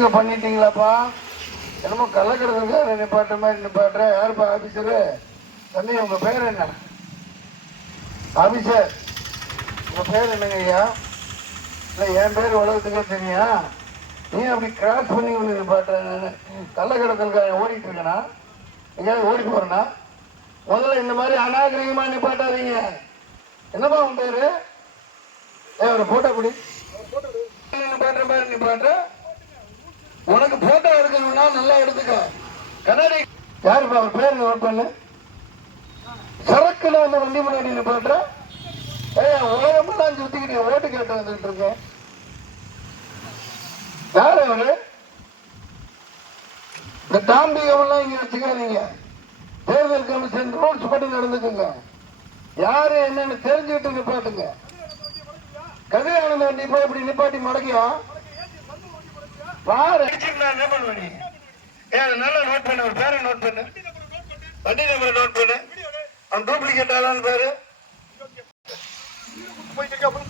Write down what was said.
ஒழுங்கா பண்ணிட்டீங்களாப்பா? என்னமோ கள்ளக்கடத்துக்கார நிப்பாட்டுற மாதிரி நிப்பாட்டுற யாருப்பா ஆபீசரு தம்பி உங்க பேர் என்ன? ஆபீசர் உங்க பேர் என்னங்க ஐயா? இல்லை என் பேர் உலகத்துக்கே தெரியா நீ அப்படி கிராஸ் பண்ணி ஒன்று நிப்பாட்டுற நான். ஓடிட்டு இருக்கேனா? எங்கேயாவது ஓடி போறேனா? முதல்ல இந்த மாதிரி அநாகரிகமா நிப்பாட்டாதீங்க. என்னப்பா உன் பேரு? ஏ ஒரு போட்டோ பிடி நிப்பாட்டுற மாதிரி நிப்பாட்டுற உனக்கு போட்டோ எடுக்கணும்னா நல்லா எடுத்துக்க. கண்ணாடி. யாருப்பா அவர் பேர் பண்ணு? சரக்குல வந்து வண்டி முன்னாடி நிப்பாட்டுற? ஏய் உலகமெல்லாம் சுத்திக்கிட்டு ஓட்டு கேட்டு வந்துட்டு இருக்கேன் யாரு அவரு? இந்த டாம்பிகம்லாம் இங்க வச்சுக்காதீங்க. தேர்தல் கமிஷன் ரூல்ஸ் படி நடந்துக்குங்க. யாரு என்னன்னு தெரிஞ்சுக்கிட்டு நிப்பாட்டுங்க. கதிரானந்த வண்டி போய் இப்படி நிப்பாட்டி மடக்கியா? பாரு. என்ன பண்ணுவ நீ? ஏ நல்லா நோட் பண்ணு ஒரு பேரை நோட் பண்ணு. வண்டி நம்பரை நோட் பண்ணு. அவன் டூப்ளிகேட் ஆளான்னு பேரு. போயிட்டு அப்புறம்